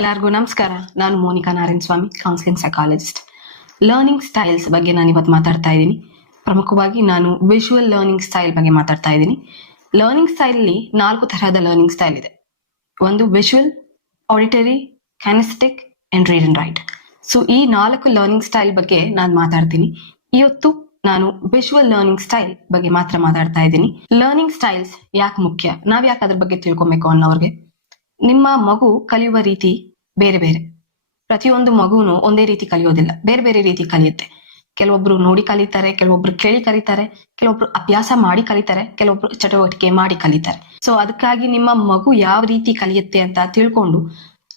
ಎಲ್ಲರಿಗೂ ನಮಸ್ಕಾರ. ನಾನು ಮೋನಿಕಾ ನಾರಾಯಣ ಸ್ವಾಮಿ, ಕೌನ್ಸಿಲಿಂಗ್ ಸೈಕಾಲಜಿಸ್ಟ್. ಲರ್ನಿಂಗ್ ಸ್ಟೈಲ್ಸ್ ಬಗ್ಗೆ ನಾನು ಇವತ್ತು ಮಾತಾಡ್ತಾ ಇದ್ದೀನಿ. ಪ್ರಮುಖವಾಗಿ ನಾನು ವಿಜುವಲ್ ಲರ್ನಿಂಗ್ ಸ್ಟೈಲ್ ಬಗ್ಗೆ ಮಾತಾಡ್ತಾ ಇದ್ದೀನಿ. ಲರ್ನಿಂಗ್ ಸ್ಟೈಲ್ ಅಲ್ಲಿ 4 ತರಹದ ಲರ್ನಿಂಗ್ ಸ್ಟೈಲ್ ಇದೆ. ಒಂದು visual, auditory, kinesthetic and read and write. So ಈ 4 ಲರ್ನಿಂಗ್ ಸ್ಟೈಲ್ ಬಗ್ಗೆ ನಾನು ಮಾತಾಡ್ತೀನಿ. ಇವತ್ತು ನಾನು ವಿಜುವಲ್ ಲರ್ನಿಂಗ್ ಸ್ಟೈಲ್ ಬಗ್ಗೆ ಮಾತ್ರ ಮಾತಾಡ್ತಾ ಇದ್ದೀನಿ. ಲರ್ನಿಂಗ್ ಸ್ಟೈಲ್ಸ್ ಯಾಕೆ ಮುಖ್ಯ, ನಾವ್ ಯಾಕೆ ಅದ್ರ ಬಗ್ಗೆ ತಿಳ್ಕೊಬೇಕು ಅನ್ನೋರ್ಗೆ, ನಿಮ್ಮ ಮಗು ಕಲಿಯುವ ರೀತಿ ಬೇರೆ ಬೇರೆ. ಪ್ರತಿಯೊಂದು ಮಗುನು ಒಂದೇ ರೀತಿ ಕಲಿಯೋದಿಲ್ಲ, ಬೇರೆ ಬೇರೆ ರೀತಿ ಕಲಿಯುತ್ತೆ. ಕೆಲವೊಬ್ರು ನೋಡಿ ಕಲಿತಾರೆ, ಕೆಲವೊಬ್ರು ಕೇಳಿ ಕಲಿತಾರೆ, ಕೆಲವೊಬ್ರು ಅಭ್ಯಾಸ ಮಾಡಿ ಕಲಿತಾರೆ, ಕೆಲವೊಬ್ರು ಚಟುವಟಿಕೆ ಮಾಡಿ ಕಲಿತಾರೆ. ಸೊ ಅದಕ್ಕಾಗಿ ನಿಮ್ಮ ಮಗು ಯಾವ ರೀತಿ ಕಲಿಯುತ್ತೆ ಅಂತ ತಿಳ್ಕೊಂಡು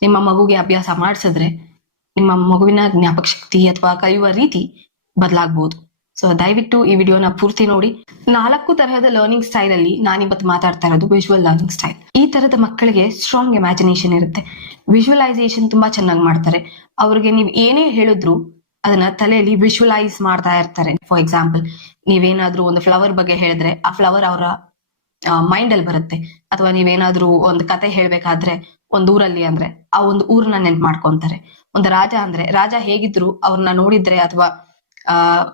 ನಿಮ್ಮ ಮಗುಗೆ ಅಭ್ಯಾಸ ಮಾಡಿಸಿದ್ರೆ ನಿಮ್ಮ ಮಗುವಿನ ಜ್ಞಾಪಕ ಶಕ್ತಿ ಅಥವಾ ಕಲಿಯುವ ರೀತಿ ಬದಲಾಗಬಹುದು. ಸೊ ದಯವಿಟ್ಟು ಈ ವಿಡಿಯೋನ ಪೂರ್ತಿ ನೋಡಿ. 4 ತರಹದ ಲರ್ನಿಂಗ್ ಸ್ಟೈಲ್ ಅಲ್ಲಿ ನಾನಿವತ್ತು ಮಾತಾಡ್ತಾ ಇರೋದು ವಿಜುವಲ್ ಲರ್ನಿಂಗ್ ಸ್ಟೈಲ್. ಈ ತರದ ಮಕ್ಕಳಿಗೆ ಸ್ಟ್ರಾಂಗ್ ಇಮ್ಯಾಜಿನೇಷನ್ ಇರುತ್ತೆ, ವಿಜುವಲೈಸೇಷನ್ ತುಂಬಾ ಚೆನ್ನಾಗಿ ಮಾಡ್ತಾರೆ. ಅವ್ರಿಗೆ ನೀವ್ ಏನೇ ಹೇಳಿದ್ರು ಅದನ್ನ ತಲೆಯಲ್ಲಿ ವಿಜುವಲೈಸ್ ಮಾಡ್ತಾ ಇರ್ತಾರೆ. ಫಾರ್ ಎಕ್ಸಾಂಪಲ್, ನೀವೇನಾದ್ರೂ ಒಂದು ಫ್ಲವರ್ ಬಗ್ಗೆ ಹೇಳಿದ್ರೆ ಆ ಫ್ಲವರ್ ಅವರ ಮೈಂಡ್ ಅಲ್ಲಿ ಬರುತ್ತೆ. ಅಥವಾ ನೀವೇನಾದ್ರೂ ಒಂದು ಕತೆ ಹೇಳ್ಬೇಕಾದ್ರೆ ಒಂದ್ ಊರಲ್ಲಿ ಅಂದ್ರೆ ಆ ಒಂದು ಊರನ್ನ ನೆನ್ಪು ಮಾಡ್ಕೊಂತಾರೆ. ಒಂದು ರಾಜ ಅಂದ್ರೆ ರಾಜ ಹೇಗಿದ್ರು ಅವ್ರನ್ನ ನೋಡಿದ್ರೆ ಅಥವಾ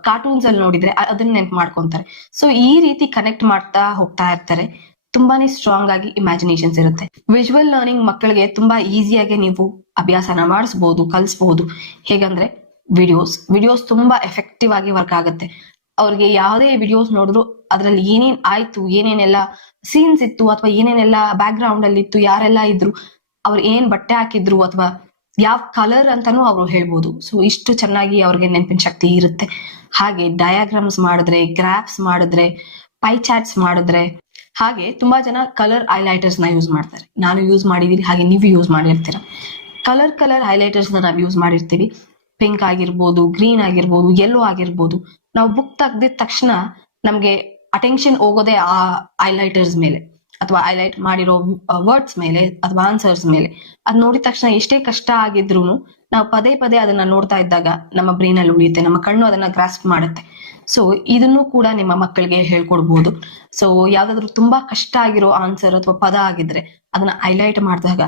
ಕಾರ್ಟೂನ್ಸ್ ಅಲ್ಲಿ ನೋಡಿದ್ರೆ ಅದನ್ನ ನೆನ್ಪು ಮಾಡ್ಕೊಂತಾರೆ. ಸೊ ಈ ರೀತಿ ಕನೆಕ್ಟ್ ಮಾಡ್ತಾ ಹೋಗ್ತಾ ಇರ್ತಾರೆ. ತುಂಬಾನೇ ಸ್ಟ್ರಾಂಗ್ ಆಗಿ ಇಮ್ಯಾಜಿನೇಷನ್ಸ್ ಇರುತ್ತೆ. ವಿಜುವಲ್ ಲರ್ನಿಂಗ್ ಮಕ್ಕಳಿಗೆ ತುಂಬಾ ಈಸಿಯಾಗಿ ನೀವು ಅಭ್ಯಾಸನ ಮಾಡಿಸಬಹುದು, ಕಲಿಸಬಹುದು. ಹೇಗಂದ್ರೆ ವಿಡಿಯೋಸ್ ತುಂಬಾ ಎಫೆಕ್ಟಿವ್ ಆಗಿ ವರ್ಕ್ ಆಗುತ್ತೆ. ಅವ್ರಿಗೆ ಯಾವುದೇ ವಿಡಿಯೋಸ್ ನೋಡಿದ್ರು ಅದ್ರಲ್ಲಿ ಏನೇನ್ ಆಯ್ತು, ಏನೇನೆಲ್ಲ ಸೀನ್ಸ್ ಇತ್ತು, ಅಥವಾ ಏನೇನೆಲ್ಲ ಬ್ಯಾಕ್ ಗ್ರೌಂಡ್ ಅಲ್ಲಿ ಇತ್ತು, ಯಾರೆಲ್ಲ ಇದ್ರು, ಅವ್ರು ಏನ್ ಬಟ್ಟೆ ಹಾಕಿದ್ರು, ಅಥವಾ ಯಾವ ಕಲರ್ ಅಂತಾನೂ ಅವ್ರು ಹೇಳ್ಬೋದು. ಸೊ ಇಷ್ಟು ಚೆನ್ನಾಗಿ ಅವ್ರಿಗೆ ನೆನಪಿನ ಶಕ್ತಿ ಇರುತ್ತೆ. ಹಾಗೆ ಡಯಾಗ್ರಾಮ್ಸ್ ಮಾಡಿದ್ರೆ, ಗ್ರಾಫ್ಸ್ ಮಾಡಿದ್ರೆ, ಪೈ ಚಾರ್ಟ್ಸ್ ಮಾಡಿದ್ರೆ, ಹಾಗೆ ತುಂಬಾ ಜನ ಕಲರ್ ಹೈಲೈಟರ್ಸ್ ನ ಯೂಸ್ ಮಾಡ್ತಾರೆ. ನಾನು ಯೂಸ್ ಮಾಡಿದೀನಿ, ಹಾಗೆ ನೀವು ಯೂಸ್ ಮಾಡಿರ್ತೀರ. ಕಲರ್ ಹೈಲೈಟರ್ಸ್ ನ ನಾವು ಯೂಸ್ ಮಾಡಿರ್ತೀವಿ. ಪಿಂಕ್ ಆಗಿರ್ಬೋದು, ಗ್ರೀನ್ ಆಗಿರ್ಬೋದು, ಯೆಲ್ಲೋ ಆಗಿರ್ಬೋದು. ನಾವು ಬುಕ್ ತೆಗ್ದಿದ ತಕ್ಷಣ ನಮ್ಗೆ ಅಟೆನ್ಷನ್ ಹೋಗೋದೇ ಆ ಹೈಲೈಟರ್ಸ್ ಮೇಲೆ, ಅಥವಾ ಹೈಲೈಟ್ ಮಾಡಿರೋ ವರ್ಡ್ಸ್ ಮೇಲೆ ಅಥವಾ ಆನ್ಸರ್ಸ್ ಮೇಲೆ. ಅದ್ ನೋಡಿದ ತಕ್ಷಣ ಎಷ್ಟೇ ಕಷ್ಟ ಆಗಿದ್ರು ನಾವು ಪದೇ ಪದೇ ಅದನ್ನ ನೋಡ್ತಾ ಇದ್ದಾಗ ನಮ್ಮ ಬ್ರೈನ್ ಅಲ್ಲಿ ಉಳಿಯುತ್ತೆ, ನಮ್ಮ ಕಣ್ಣು ಅದನ್ನ ಗ್ರಾಸ್ಪ್ ಮಾಡುತ್ತೆ. ಸೊ ಇದನ್ನು ಕೂಡ ನಿಮ್ಮ ಮಕ್ಕಳಿಗೆ ಹೇಳ್ಕೊಡ್ಬೋದು. ಸೊ ಯಾವ್ದಾದ್ರು ತುಂಬಾ ಕಷ್ಟ ಆಗಿರೋ ಆನ್ಸರ್ ಅಥವಾ ಪದ ಆಗಿದ್ರೆ ಅದನ್ನ ಹೈಲೈಟ್ ಮಾಡಿದಾಗ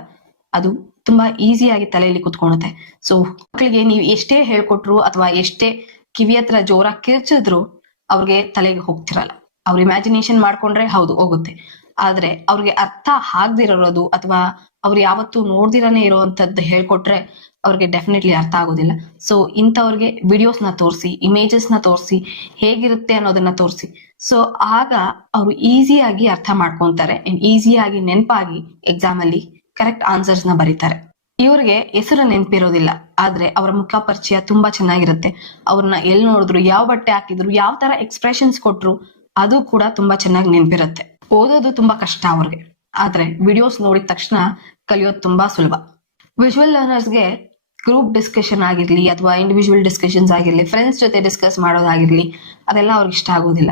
ಅದು ತುಂಬಾ ಈಸಿಯಾಗಿ ತಲೆಯಲ್ಲಿ ಕುತ್ಕೊಳುತ್ತೆ. ಸೊ ಮಕ್ಕಳಿಗೆ ನೀವು ಎಷ್ಟೇ ಹೇಳ್ಕೊಟ್ರು ಅಥವಾ ಎಷ್ಟೇ ಕಿವಿ ಹತ್ರ ಜೋರಾಗಿ ಕಿರ್ಚಿದ್ರು ಅವ್ರಿಗೆ ತಲೆಗೆ ಹೋಗ್ತಿರಲ್ಲ. ಅವ್ರ ಇಮ್ಯಾಜಿನೇಷನ್ ಮಾಡ್ಕೊಂಡ್ರೆ ಹೌದು ಹೋಗುತ್ತೆ, ಆದ್ರೆ ಅವ್ರಿಗೆ ಅರ್ಥ ಆಗ್ದಿರೋದು ಅಥವಾ ಅವ್ರು ಯಾವತ್ತೂ ನೋಡ್ದಿರನೇ ಇರೋವಂಥದ್ದು ಹೇಳ್ಕೊಟ್ರೆ ಅವ್ರಿಗೆ ಡೆಫಿನೆಟ್ಲಿ ಅರ್ಥ ಆಗೋದಿಲ್ಲ. ಸೊ ಇಂಥವ್ರಿಗೆ ವಿಡಿಯೋಸ್ ನ ತೋರಿಸಿ, ಇಮೇಜಸ್ ನ ತೋರಿಸಿ, ಹೇಗಿರುತ್ತೆ ಅನ್ನೋದನ್ನ ತೋರಿಸಿ. ಸೊ ಆಗ ಅವರು ಈಸಿಯಾಗಿ ಅರ್ಥ ಮಾಡ್ಕೊಂತಾರೆ, ಈಸಿಯಾಗಿ ನೆನಪಾಗಿ ಎಕ್ಸಾಮ್ ಅಲ್ಲಿ ಕರೆಕ್ಟ್ ಆನ್ಸರ್ಸ್ ನ ಬರೀತಾರೆ. ಇವ್ರಿಗೆ ಹೆಸರು ನೆನಪಿರೋದಿಲ್ಲ, ಆದ್ರೆ ಅವರ ಮುಖ ಪರಿಚಯ ತುಂಬಾ ಚೆನ್ನಾಗಿರುತ್ತೆ. ಅವ್ರನ್ನ ಎಲ್ಲಿ ನೋಡಿದ್ರು, ಯಾವ ಬಟ್ಟೆ ಹಾಕಿದ್ರು, ಯಾವ ತರ ಎಕ್ಸ್ಪ್ರೆಷನ್ಸ್ ಕೊಟ್ರು ಅದು ಕೂಡ ತುಂಬಾ ಚೆನ್ನಾಗಿ ನೆನಪಿರುತ್ತೆ. ಓದೋದು ತುಂಬಾ ಕಷ್ಟ ಅವ್ರಿಗೆ, ಆದ್ರೆ ವಿಡಿಯೋಸ್ ನೋಡಿದ ತಕ್ಷಣ ಕಲಿಯೋದು ತುಂಬಾ ಸುಲಭ. ವಿಜುವಲ್ ಲರ್ನರ್ಸ್ಗೆ ಗ್ರೂಪ್ ಡಿಸ್ಕಷನ್ ಆಗಿರ್ಲಿ ಅಥವಾ ಇಂಡಿವಿಜುವಲ್ ಡಿಸ್ಕಷನ್ಸ್ ಆಗಿರ್ಲಿ, ಫ್ರೆಂಡ್ಸ್ ಜೊತೆ ಡಿಸ್ಕಸ್ ಮಾಡೋದಾಗಿರ್ಲಿ, ಅದೆಲ್ಲ ಅವ್ರಿಗೆ ಇಷ್ಟ ಆಗೋದಿಲ್ಲ.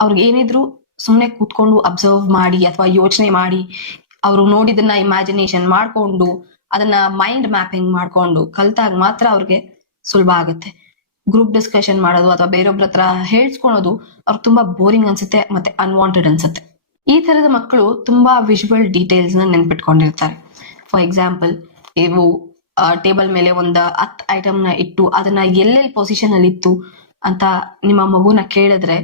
ಅವ್ರಿಗೆ ಏನಿದ್ರು ಸುಮ್ನೆ ಕೂತ್ಕೊಂಡು ಅಬ್ಸರ್ವ್ ಮಾಡಿ ಅಥವಾ ಯೋಚನೆ ಮಾಡಿ, ಅವರು ನೋಡಿದನ್ನ ಇಮ್ಯಾಜಿನೇಷನ್ ಮಾಡ್ಕೊಂಡು ಅದನ್ನ ಮೈಂಡ್ ಮ್ಯಾಪಿಂಗ್ ಮಾಡ್ಕೊಂಡು ಕಲ್ತಾಗ ಮಾತ್ರ ಅವ್ರಿಗೆ ಸುಲಭ ಆಗುತ್ತೆ. ಗ್ರೂಪ್ ಡಿಸ್ಕಷನ್ ಮಾಡೋದು ಅಥವಾ ಬೇರೊಬ್ರ ಹತ್ರ ಹೇಳ್ಸ್ಕೊಳೋದು ಅವ್ರಿಗೆ ತುಂಬಾ ಬೋರಿಂಗ್ ಅನ್ಸುತ್ತೆ, ಮತ್ತೆ ಅನ್ವಾಂಟೆಡ್ ಅನ್ಸುತ್ತೆ. ಈ ತರದ ಮಕ್ಕಳು ತುಂಬಾ ವಿಜುವಲ್ ಡೀಟೇಲ್ಸ್ ನ ನೆನ್ಪಿಟ್ಕೊಂಡಿರ್ತಾರೆ. ಫಾರ್ ಎಕ್ಸಾಂಪಲ್, ಇವು ಟೇಬಲ್ ಮೇಲೆ ಒಂದು 10 ಐಟಮ್ ನ ಇಟ್ಟು ಅದನ್ನ ಎಲ್ಲೆಲ್ಲಿ ಪೊಸಿಷನ್ ಅಲ್ಲಿ ಇತ್ತು ಅಂತ ನಿಮ್ಮ ಮಗುನ ಕೇಳಿದ್ರೆ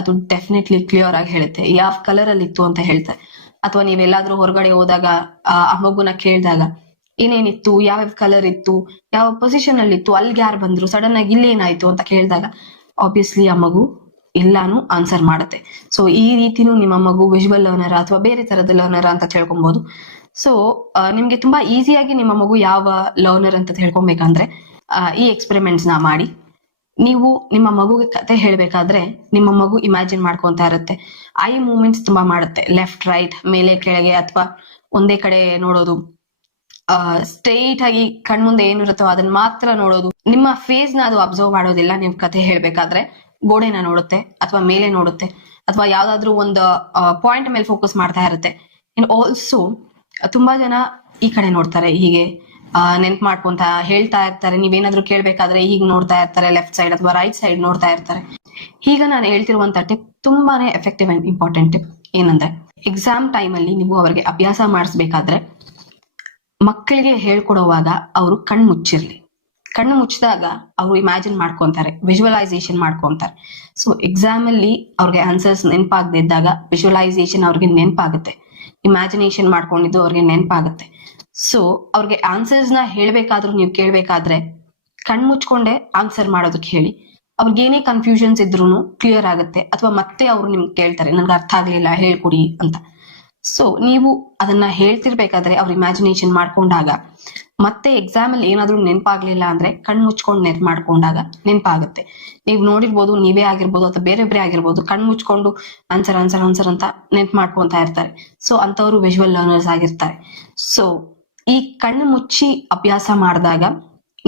ಅದು ಡೆಫಿನೆಟ್ಲಿ ಕ್ಲಿಯರ್ ಆಗಿ ಹೇಳುತ್ತೆ. ಯಾವ ಕಲರ್ ಅಲ್ಲಿ ಇತ್ತು ಅಂತ ಹೇಳ್ತಾರೆ. ಅಥವಾ ನೀವೆಲ್ಲಾದ್ರೂ ಹೊರಗಡೆ ಹೋದಾಗ ಆ ಮಗುನ ಕೇಳಿದಾಗ ಏನೇನಿತ್ತು, ಯಾವ್ಯಾವ ಕಲರ್ ಇತ್ತು, ಯಾವ ಪೊಸಿಷನ್ ಅಲ್ಲಿ ಇತ್ತು, ಅಲ್ಲಿಗೆ ಯಾರು ಬಂದ್ರು, ಸಡನ್ ಆಗಿ ಇಲ್ಲೇನಾಯ್ತು ಅಂತ ಕೇಳಿದಾಗ ಆಬ್ವಿಯಸ್ಲಿ ಆ ಮಗು ಎಲ್ಲಾನು ಆನ್ಸರ್ ಮಾಡುತ್ತೆ. ಸೊ ಈ ರೀತಿನೂ ನಿಮ್ಮ ಮಗು ವಿಜುವಲ್ ಲರ್ನರ್ ಅಥವಾ ಬೇರೆ ತರದ ಲರ್ನರ್ ಅಂತ ತಿಳ್ಕೊಬಹುದು. ಸೊ ನಿಮ್ಗೆ ತುಂಬಾ ಈಸಿಯಾಗಿ ನಿಮ್ಮ ಮಗು ಯಾವ ಲರ್ನರ್ ಅಂತ ತಿಳ್ಕೊಬೇಕಂದ್ರೆ ಈ ಎಕ್ಸ್ಪೆರಿಮೆಂಟ್ಸ್ ನ ಮಾಡಿ. ನೀವು ನಿಮ್ಮ ಮಗುಗೆ ಕತೆ ಹೇಳ್ಬೇಕಾದ್ರೆ ನಿಮ್ಮ ಮಗು ಇಮ್ಯಾಜಿನ್ ಮಾಡ್ಕೊಂತಾ ಇರುತ್ತೆ. ಐ ಮೂವ್ಮೆಂಟ್ಸ್ ತುಂಬಾ ಮಾಡುತ್ತೆ, ಲೆಫ್ಟ್ ರೈಟ್, ಮೇಲೆ ಕೆಳಗೆ, ಅಥವಾ ಒಂದೇ ಕಡೆ ನೋಡೋದು, ಸ್ಟ್ರೈಟ್ ಆಗಿ ಕಣ್ಮುಂದೆ ಏನಿರುತ್ತೋ ಅದನ್ನ ಮಾತ್ರ ನೋಡೋದು. ನಿಮ್ಮ ಫೇಸ್ ನ ಅದು ಅಬ್ಸರ್ವ್ ಮಾಡೋದಿಲ್ಲ. ನೀವು ಕತೆ ಹೇಳ್ಬೇಕಾದ್ರೆ ಗೋಡೆನ ನೋಡುತ್ತೆ, ಅಥವಾ ಮೇಲೆ ನೋಡುತ್ತೆ, ಅಥವಾ ಯಾವ್ದಾದ್ರು ಒಂದು ಪಾಯಿಂಟ್ ಮೇಲೆ ಫೋಕಸ್ ಮಾಡ್ತಾ ಇರುತ್ತೆ. ಇನ್ ಆಲ್ಸೋ ತುಂಬಾ ಜನ ಈ ಕಡೆ ನೋಡ್ತಾರೆ, ಹೀಗೆ ನೆನ್ಪು ಮಾಡ್ಕೊಂತ ಹೇಳ್ತಾ ಇರ್ತಾರೆ. ನೀವೇನಾದ್ರೂ ಕೇಳ್ಬೇಕಾದ್ರೆ ಹೀಗ್ ನೋಡ್ತಾ ಇರ್ತಾರೆ, ಲೆಫ್ಟ್ ಸೈಡ್ ಅಥವಾ ರೈಟ್ ಸೈಡ್ ನೋಡ್ತಾ ಇರ್ತಾರೆ. ಈಗ ನಾನು ಹೇಳ್ತಿರುವಂತ ಟಿಪ್ ತುಂಬಾನೇ ಎಫೆಕ್ಟಿವ್ ಅಂಡ್ ಇಂಪಾರ್ಟೆಂಟ್ ಟಿಪ್. ಏನಂದ್ರೆ, ಎಕ್ಸಾಮ್ ಟೈಮ್ ಅಲ್ಲಿ ನೀವು ಅವರಿಗೆ ಅಭ್ಯಾಸ ಮಾಡಿಸ್ಬೇಕಾದ್ರೆ ಮಕ್ಕಳಿಗೆ ಹೇಳ್ಕೊಡುವಾಗ ಅವರು ಕಣ್ಣು ಮುಚ್ಚಿರ್ಲಿ. ಕಣ್ಣು ಮುಚ್ಚಿದಾಗ ಅವರು ಇಮ್ಯಾಜಿನ್ ಮಾಡ್ಕೊಂತಾರೆ, ವಿಜುವಲೈಸೇಷನ್ ಮಾಡ್ಕೊಂತಾರೆ. ಸೊ ಎಕ್ಸಾಮ್ ಅಲ್ಲಿ ಅವ್ರಿಗೆ ಆನ್ಸರ್ಸ್ ನೆನಪಾಗದೆ ಇದ್ದಾಗ ವಿಜುವಲೈಸೇಷನ್ ಅವ್ರಿಗೆ ನೆನಪಾಗುತ್ತೆ, ಇಮ್ಯಾಜಿನೇಷನ್ ಮಾಡ್ಕೊಂಡಿದ್ದು ಅವ್ರಿಗೆ ನೆನಪಾಗುತ್ತೆ. ಸೊ ಅವ್ರಿಗೆ ಆನ್ಸರ್ಸ್ ನ ಹೇಳ್ಬೇಕಾದ್ರೂ ನೀವು ಕೇಳ್ಬೇಕಾದ್ರೆ ಕಣ್ ಮುಚ್ಕೊಂಡೆ ಆನ್ಸರ್ ಮಾಡೋದಕ್ಕೆ ಹೇಳಿ. ಅವ್ರಿಗೆ ಏನೇ ಕನ್ಫ್ಯೂಷನ್ಸ್ ಇದ್ರು ಕ್ಲಿಯರ್ ಆಗುತ್ತೆ, ಅಥವಾ ಮತ್ತೆ ಅವ್ರು ನಿಮ್ಗೆ ಕೇಳ್ತಾರೆ ನನ್ಗೆ ಅರ್ಥ ಆಗ್ಲಿಲ್ಲ ಹೇಳ್ಕೊಡಿ ಅಂತ. ಸೊ ನೀವು ಅದನ್ನ ಹೇಳ್ತಿರ್ಬೇಕಾದ್ರೆ ಅವ್ರ ಇಮ್ಯಾಜಿನೇಷನ್ ಮಾಡ್ಕೊಂಡಾಗ ಮತ್ತೆ ಎಕ್ಸಾಮ್ ಅಲ್ಲಿ ಏನಾದ್ರೂ ನೆನಪಾಗ್ಲಿಲ್ಲ ಅಂದ್ರೆ ಕಣ್ ಮುಚ್ಕೊಂಡು ನೆನ್ಪು ಮಾಡ್ಕೊಂಡಾಗ ನೆನಪಾಗುತ್ತೆ. ನೀವು ನೋಡಿರ್ಬೋದು, ನೀವೇ ಆಗಿರ್ಬೋದು ಅಥವಾ ಬೇರೆ ಆಗಿರ್ಬೋದು, ಕಣ್ ಮುಚ್ಕೊಂಡು ಆನ್ಸರ್ ಆನ್ಸರ್ ಆನ್ಸರ್ ಅಂತ ನೆನ್ಪು ಮಾಡ್ಕೊಂತ ಇರ್ತಾರೆ. ಸೊ ಅಂತವ್ರು ವಿಜುವಲ್ ಲರ್ನರ್ಸ್ ಆಗಿರ್ತಾರೆ. ಸೊ ಈ ಕಣ್ಣು ಮುಚ್ಚಿ ಅಭ್ಯಾಸ ಮಾಡಿದಾಗ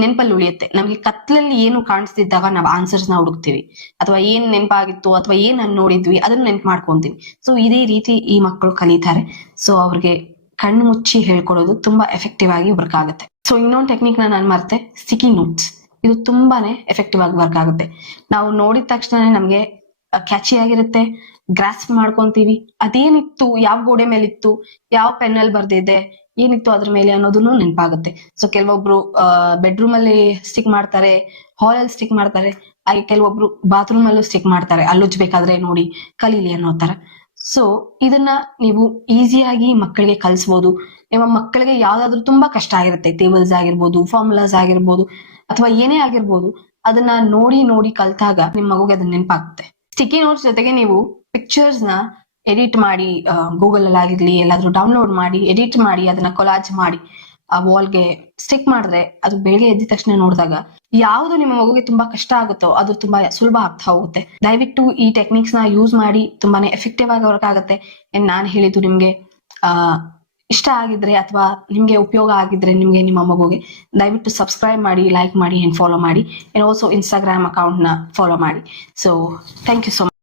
ನೆನಪಲ್ಲಿ ಉಳಿಯುತ್ತೆ. ನಮ್ಗೆ ಕತ್ಲಲ್ಲಿ ಏನು ಕಾಣಿಸ್ತಿದ್ದಾಗ ನಾವು ಆನ್ಸರ್ಸ್ ನ ಹುಡುಕ್ತಿವಿ, ಅಥವಾ ಏನ್ ನೆನಪಾಗಿತ್ತು ಅಥವಾ ಏನ್ ನೋಡಿದ್ವಿ ಅದನ್ನ ನೆನ್ಪು ಮಾಡ್ಕೊಂತೀವಿ. ಸೊ ಇದೇ ರೀತಿ ಈ ಮಕ್ಕಳು ಕಲಿತಾರೆ. ಸೊ ಅವ್ರಿಗೆ ಕಣ್ಣು ಮುಚ್ಚಿ ಹೇಳ್ಕೊಡೋದು ತುಂಬಾ ಎಫೆಕ್ಟಿವ್ ಆಗಿ ವರ್ಕ್ ಆಗುತ್ತೆ. ಸೊ ಇನ್ನೊಂದು ಟೆಕ್ನಿಕ್ ನಾನು ಮರ್ತೆ, ಸ್ಟಿಕಿ ನೋಟ್ಸ್. ಇದು ತುಂಬಾನೇ ಎಫೆಕ್ಟಿವ್ ಆಗಿ ವರ್ಕ್ ಆಗುತ್ತೆ. ನಾವು ನೋಡಿದ ತಕ್ಷಣ ನಮ್ಗೆ ಕ್ಯಾಚಿ ಆಗಿರುತ್ತೆ, ಗ್ರಾಸ್ಪ್ ಮಾಡ್ಕೊಂತೀವಿ. ಅದೇನಿತ್ತು, ಯಾವ ಗೋಡೆ ಮೇಲಿತ್ತು, ಯಾವ ಪೆನ್ನಲ್ಲಿ ಬರ್ದಿದೆ, ಏನಿತ್ತು ಅದ್ರ ಮೇಲೆ ಅನ್ನೋದನ್ನು ನೆನಪಾಗುತ್ತೆ. ಸೊ ಕೆಲವೊಬ್ರು ಬೆಡ್ರೂಮ್ ಅಲ್ಲಿ ಸ್ಟಿಕ್ ಮಾಡ್ತಾರೆ, ಹಾಲ್ ಅಲ್ಲಿ ಸ್ಟಿಕ್ ಮಾಡ್ತಾರೆ, ಹಾಗೆ ಕೆಲವೊಬ್ರು ಬಾತ್ರೂಮ್ ಅಲ್ಲೂ ಸ್ಟಿಕ್ ಮಾಡ್ತಾರೆ, ಅಲ್ಲುಜ್ಬೇಕಾದ್ರೆ ನೋಡಿ ಕಲೀಲಿ ಅನ್ನೋ ತರ. ಸೊ ಇದನ್ನ ನೀವು ಈಸಿಯಾಗಿ ಮಕ್ಕಳಿಗೆ ಕಲಿಸ್ಬೋದು. ನಿಮ್ಮ ಮಕ್ಕಳಿಗೆ ಯಾವ್ದಾದ್ರು ತುಂಬಾ ಕಷ್ಟ ಆಗಿರುತ್ತೆ, ಟೇಬಲ್ಸ್ ಆಗಿರ್ಬೋದು, ಫಾರ್ಮುಲಾಸ್ ಆಗಿರ್ಬೋದು, ಅಥವಾ ಏನೇ ಆಗಿರ್ಬೋದು, ಅದನ್ನ ನೋಡಿ ನೋಡಿ ಕಲ್ತಾಗ ನಿಮ್ ಮಗುಗೆ ಅದನ್ನ ನೆನಪಾಗುತ್ತೆ. ಸ್ಟಿಕಿ ನೋಟ್ಸ್ ಜೊತೆಗೆ ನೀವು ಪಿಕ್ಚರ್ಸ್ ನ ಎಡಿಟ್ ಮಾಡಿ, ಗೂಗಲ್ ಅಲ್ಲಿ ಆಗಿರ್ಲಿ ಎಲ್ಲಾದ್ರೂ ಡೌನ್ಲೋಡ್ ಮಾಡಿ ಎಡಿಟ್ ಮಾಡಿ ಅದನ್ನ ಕೊಲಾಜ್ ಮಾಡಿ ಆ ವಾಲ್ಗೆ ಸ್ಟಿಕ್ ಮಾಡಿದ್ರೆ ಅದು ಬೆಳಿಗ್ಗೆ ಎದ್ದ ತಕ್ಷಣ ನೋಡಿದಾಗ ಯಾವ್ದು ನಿಮ್ಮ ಮಗುಗೆ ತುಂಬಾ ಕಷ್ಟ ಆಗುತ್ತೋ ಅದು ತುಂಬಾ ಸುಲಭ ಆಗ್ತಾ ಹೋಗುತ್ತೆ. ದಯವಿಟ್ಟು ಈ ಟೆಕ್ನಿಕ್ಸ್ ನ ಯೂಸ್ ಮಾಡಿ, ತುಂಬಾನೇ ಎಫೆಕ್ಟಿವ್ ಆಗಿ ವರ್ಕ್ ಆಗುತ್ತೆ. ನಾನ್ ಹೇಳಿದ್ದು ನಿಮ್ಗೆ ಇಷ್ಟ ಆಗಿದ್ರೆ ಅಥವಾ ನಿಮ್ಗೆ ಉಪಯೋಗ ಆಗಿದ್ರೆ ನಿಮ್ಗೆ ನಿಮ್ಮ ಮಗುಗೆ, ದಯವಿಟ್ಟು ಸಬ್ಸ್ಕ್ರೈಬ್ ಮಾಡಿ, ಲೈಕ್ ಮಾಡಿ, ಅಂಡ್ ಫಾಲೋ ಮಾಡಿ. ಅಂಡ್ ಆಲ್ಸೋ ಇನ್ಸ್ಟಾಗ್ರಾಮ್ ಅಕೌಂಟ್ ನ ಫಾಲೋ ಮಾಡಿ. So thank you so much.